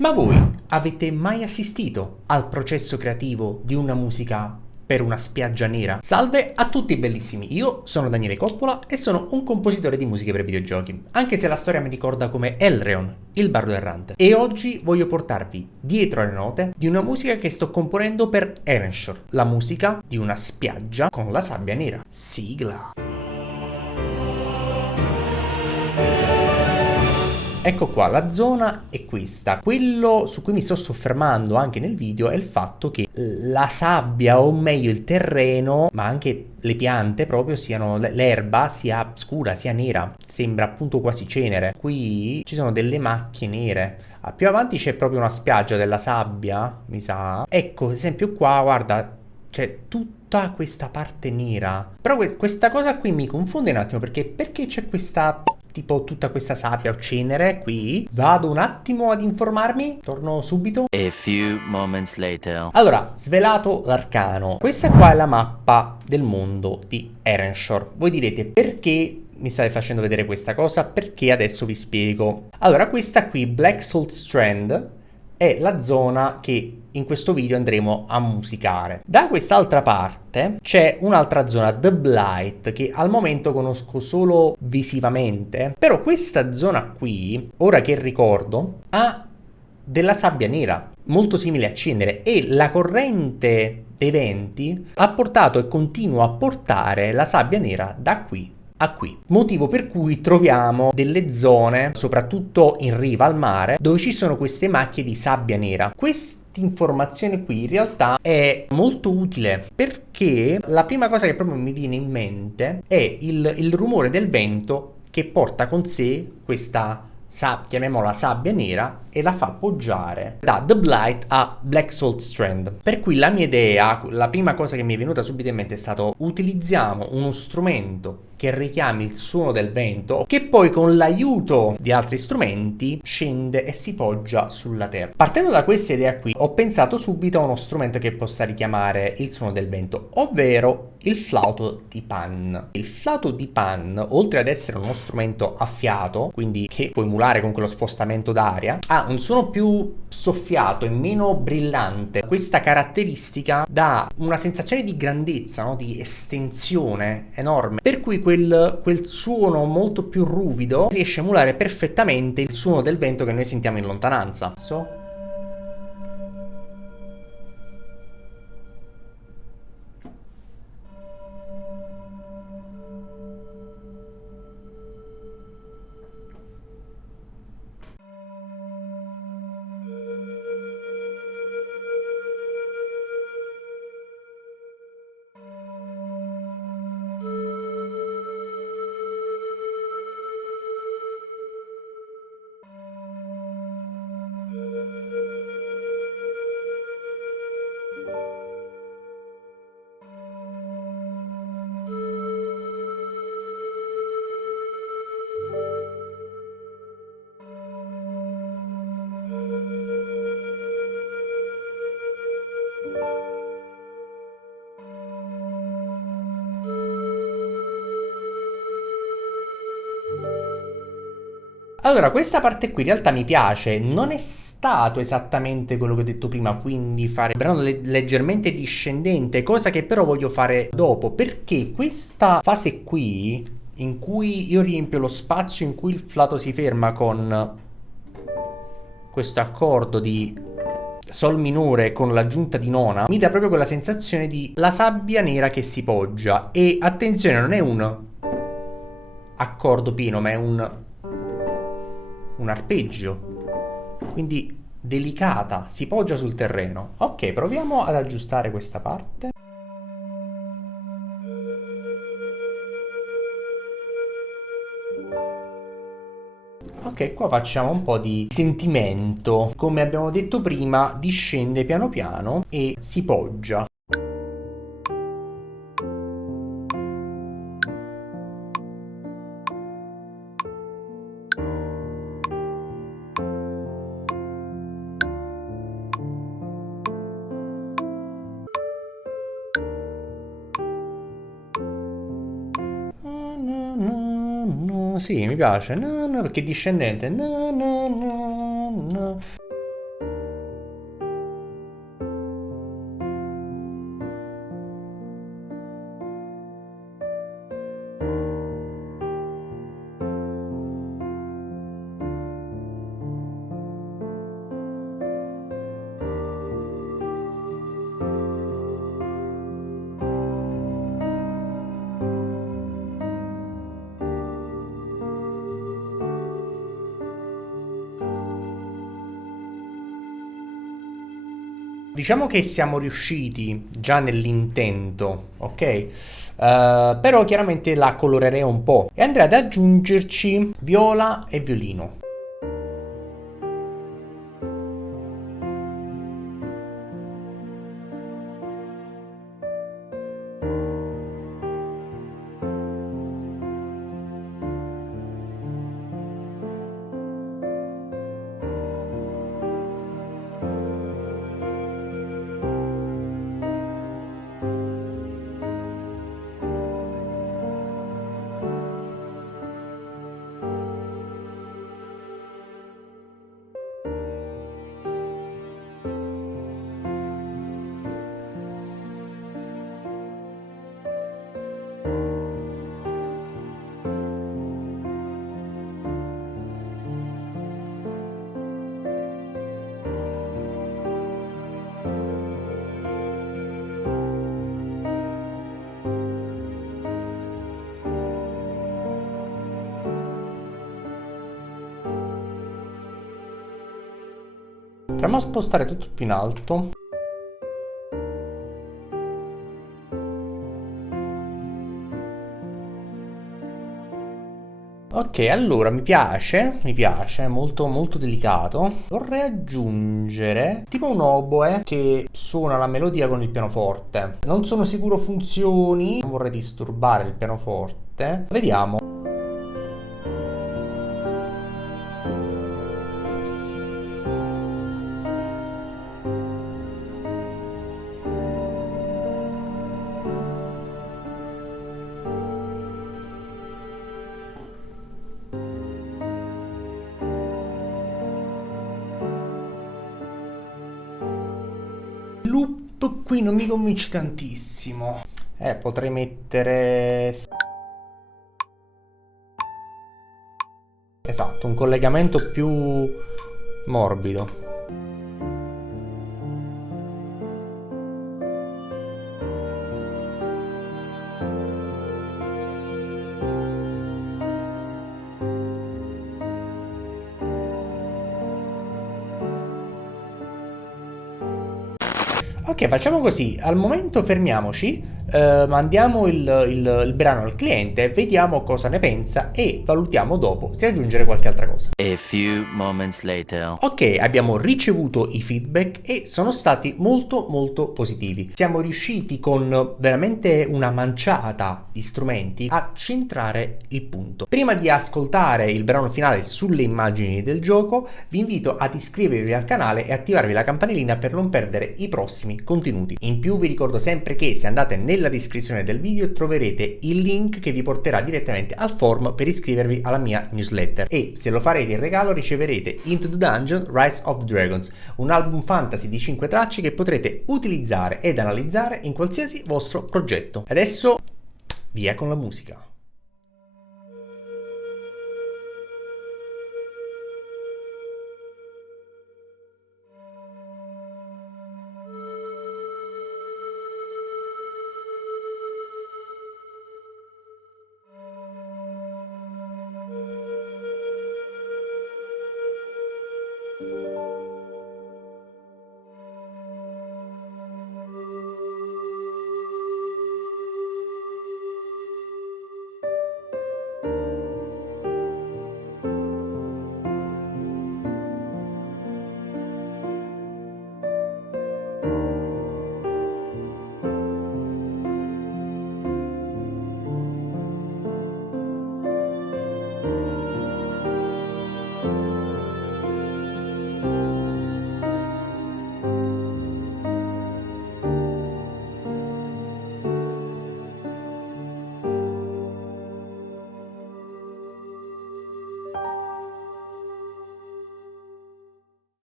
Ma voi avete mai assistito al processo creativo di una musica per una spiaggia nera? Salve a tutti bellissimi, io sono Daniele Coppola e sono un compositore di musiche per videogiochi, anche se la storia mi ricorda come Elrond, il bardo errante. E oggi voglio portarvi dietro le note di una musica che sto componendo per Ironshore, la musica di una spiaggia con la sabbia nera. Sigla. Ecco qua, la zona è questa. Quello su cui mi sto soffermando anche nel video è il fatto che la sabbia, o meglio il terreno, ma anche le piante proprio, siano l'erba sia scura, sia nera. Sembra appunto quasi cenere. Qui ci sono delle macchie nere. Più avanti c'è proprio una spiaggia della sabbia, mi sa. Ecco, ad esempio qua, guarda, c'è tutta questa parte nera. Però questa cosa qui mi confonde un attimo perché c'è questa... tipo tutta questa sabbia o cenere qui. Vado un attimo ad informarmi, torno subito. A few moments later. Allora, svelato l'arcano. Questa qua è la mappa del mondo di Ironshore. Voi direte perché mi state facendo vedere questa cosa? Perché adesso vi spiego. Allora, questa qui, Black Salt Strand, è la zona che in questo video andremo a musicare. Da quest'altra parte c'è un'altra zona, The Blight, che al momento conosco solo visivamente, però questa zona qui, ora che ricordo, ha della sabbia nera, molto simile a cenere, e la corrente dei venti ha portato e continua a portare la sabbia nera da qui a qui. Motivo per cui troviamo delle zone, soprattutto in riva al mare, dove ci sono queste macchie di sabbia nera. Questa informazione qui in realtà è molto utile perché la prima cosa che proprio mi viene in mente è il rumore del vento che porta con sé questa chiamiamola sabbia nera e la fa poggiare da The Blight a Black Salt Strand. Per cui la mia idea, la prima cosa che mi è venuta subito in mente è stato: utilizziamo uno strumento che richiami il suono del vento, che poi con l'aiuto di altri strumenti scende e si poggia sulla terra. Partendo da questa idea qui, ho pensato subito a uno strumento che possa richiamare il suono del vento, ovvero il flauto di Pan. Il flauto di Pan, oltre ad essere uno strumento a fiato, quindi che può emulare con quello spostamento d'aria, ha un suono più soffiato e meno brillante. Questa caratteristica dà una sensazione di grandezza, no? Di estensione enorme, per cui quel suono molto più ruvido riesce a emulare perfettamente il suono del vento che noi sentiamo in lontananza. Allora, questa parte qui in realtà mi piace, non è stato esattamente quello che ho detto prima, quindi fare un brano leggermente discendente, cosa che però voglio fare dopo, perché questa fase qui, in cui io riempio lo spazio in cui il flauto si ferma con questo accordo di sol minore con l'aggiunta di nona, mi dà proprio quella sensazione di la sabbia nera che si poggia. E attenzione, non è un accordo pieno, ma è un arpeggio, quindi delicata, si poggia sul terreno. Ok, proviamo ad aggiustare questa parte. Ok, qua facciamo un po' di sentimento. Come abbiamo detto prima, discende piano piano e si poggia. Sì, mi piace. Perché è discendente. Diciamo che siamo riusciti già nell'intento, ok? Però chiaramente la colorerei un po' e andrei ad aggiungerci viola e violino. Proviamo a spostare tutto più in alto. Ok, allora mi piace, è molto molto delicato. Vorrei aggiungere tipo un oboe che suona la melodia con il pianoforte. Non sono sicuro funzioni, non vorrei disturbare il pianoforte. Vediamo. Loop qui non mi convince tantissimo. Potrei mettere... Esatto, un collegamento più morbido. Ok, facciamo così, al momento fermiamoci, mandiamo il brano al cliente, vediamo cosa ne pensa e valutiamo dopo se aggiungere qualche altra cosa. A few moments later. Ok, abbiamo ricevuto i feedback e sono stati molto molto positivi. Siamo riusciti con veramente una manciata di strumenti a centrare il punto. Prima di ascoltare il brano finale sulle immagini del gioco, vi invito ad iscrivervi al canale e attivarvi la campanellina per non perdere i prossimi contenuti. In più vi ricordo sempre che se andate nella descrizione del video troverete il link che vi porterà direttamente al form per iscrivervi alla mia newsletter e se lo farete in regalo riceverete Into the Dungeon Rise of the Dragons, un album fantasy di 5 tracce che potrete utilizzare ed analizzare in qualsiasi vostro progetto. Adesso via con la musica.